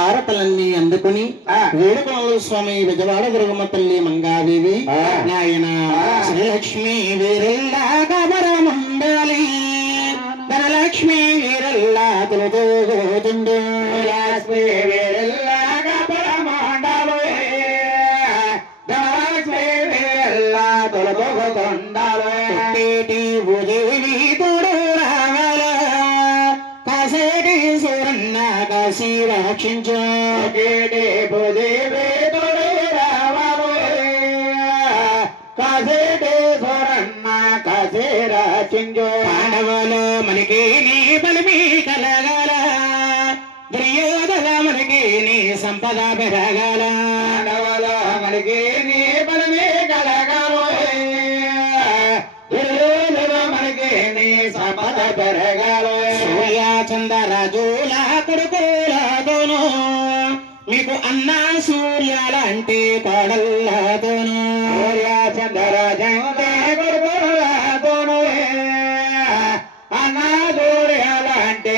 ఆరతలన్నీ అందుకుని వేడుకొనలు స్వామి విజయవాడ దుర్గమ్మ తల్లి మంగాదేవి నాయన శ్రీలక్ష్మి వీరెల్లా కబరమండాలి ధనలక్ష్మి వీరెల్లా తొలతోతుండు లక్ష్మి వీరెల్లా కబరమండాలి ధనలక్ష్మి వీరెల్లా తొలతోతుండాలి పేటి భూదేవి తోడు రావాల కాసేటి సూరన్న కాశీ రక్షించు కేటి భూదేవి తోడు రావాలి కాసేటి సూరన్న కాశీ రక్షించు పాండవులు మనకి నీ బలిమి కలగాల దుర్యోధన మనకి నీ సంపద పెరగాల పాండవులు మనకి నీ బలిమి కలగాల మనకి నీ సంపద పెరగాల సూర్య చంద్రరాజుల కొడుకులతోను మీకు అన్న సూర్యాలంటే కోడళ్ళతోను సూర్య చంద్రరాజుల కొడుకులతోను అన్న సూర్యాలంటే